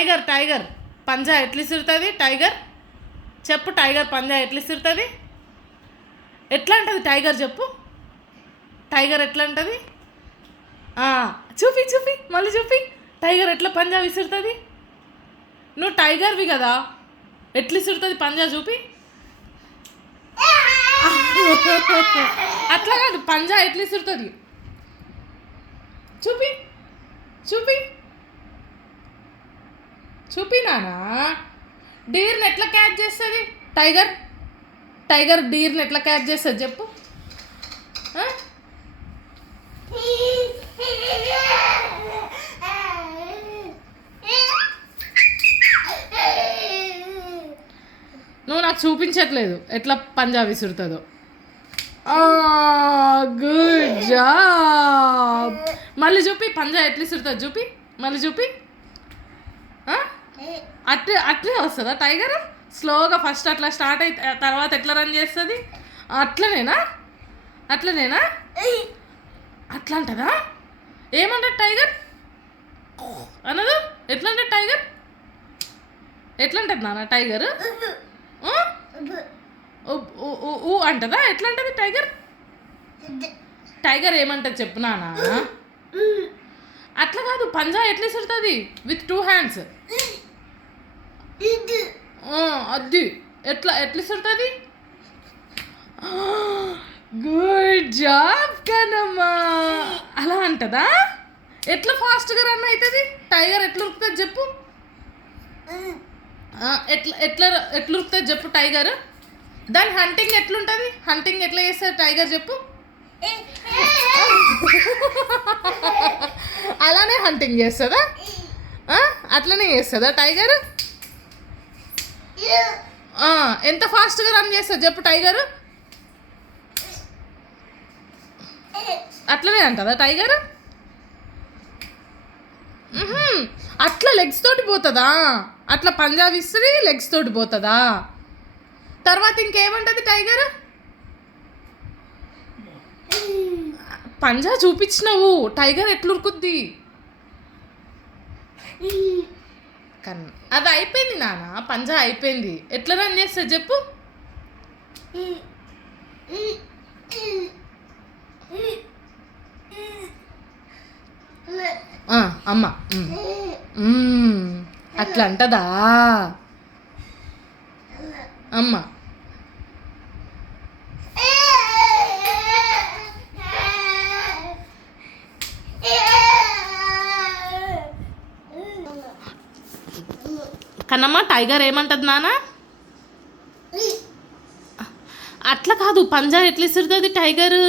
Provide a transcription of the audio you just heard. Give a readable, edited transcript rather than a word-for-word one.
Tiger tiger పంజా ఎట్లా ఇసురుతుంది tiger? చెప్పు, tiger పంజా ఎట్లా ఇసురుతుంది? ఎట్లా అంటుంది టైగర్ చెప్పు? టైగర్ ఎట్లా అంటుంది? చూపి చూపి, మళ్ళీ చూపి. టైగర్ ఎట్లా పంజా విసురుతుంది? నువ్వు టైగర్వి కదా, ఎట్లా ఇసురుతుంది పంజా చూపి. అట్లా కాదు, పంజా ఎట్లా ఇసురుతుంది చూపి చూపి చూపి నానా. డీర్ని ఎట్లా క్యాచ్ చేస్తుంది టైగర్? టైగర్ డీర్ని ఎట్లా క్యాచ్ చేస్తుంది చెప్పు? నువ్వు నాకు చూపించట్లేదు ఎట్లా పంజా విసురుతుందో. Good job. మళ్ళీ చూపి పంజా ఎట్లా విసురుతుంది చూపి, మళ్ళీ చూపి. అట్లే వస్తుందా టైగర్? స్లోగా ఫస్ట్ అట్లా స్టార్ట్ అయితే తర్వాత ఎట్లా రన్ చేస్తుంది? అట్లనేనా? అట్లనేనా? అట్లా అంటదా? ఏమంటాడు టైగర్ అనదు? ఎట్లా అంటాడు టైగర్? ఎట్లా అంటది నాన్న టైగర్? ఊ అంటదా? ఎట్లా అంటది టైగర్? టైగర్ ఏమంటది చెప్పు నాన్న. అట్లా కాదు, పంజా ఎట్లా ఇసురుతుంది? With 2 hands. అది ఎట్లా ఎట్లా ఇసురుతుంది? Good job కనమ్మా. అలా అంటదా? ఎట్లా ఫాస్ట్గా రన్ అవుతుంది టైగర్? ఎట్లా ఉరుకుతుంది చెప్పు? ఎట్లా ఎట్లా ఎట్లా ఉరుకుతుంది చెప్పు టైగర్? దాని హంటింగ్ ఎట్లుంటుంది? హంటింగ్ ఎట్లా చేస్తుంది టైగర్ చెప్పు? అలానే హంటింగ్ చేస్తుందా? అట్లనే చేస్తుందా టైగర్? ఎంత ఫాస్ట్గా రన్ చేస్తుంది చెప్పు టైగర్? అట్లనే అంటదా టైగర్? అట్లా లెగ్స్ తోటి పోతుందా? అట్లా పంజాబ్ ఇస్తుంది లెగ్స్ తోటి పోతుందా? తర్వాత ఇంకేమంటుంది టైగర్? పంజా చూపించినావు, టైగర్ ఎట్లా ఉరుకుద్ది? అది అయిపోయింది నాన్న, పంజా అయిపోయింది. ఎట్లా రన్ చేస్తుంది చెప్పు? అమ్మ అట్లా అంటదా అమ్మ? కన్నమ్మ టైగర్ ఏమంటది నాన్న? అట్లా కాదు, పంజా ఎట్లా ఇసురుతుంది టైగర్?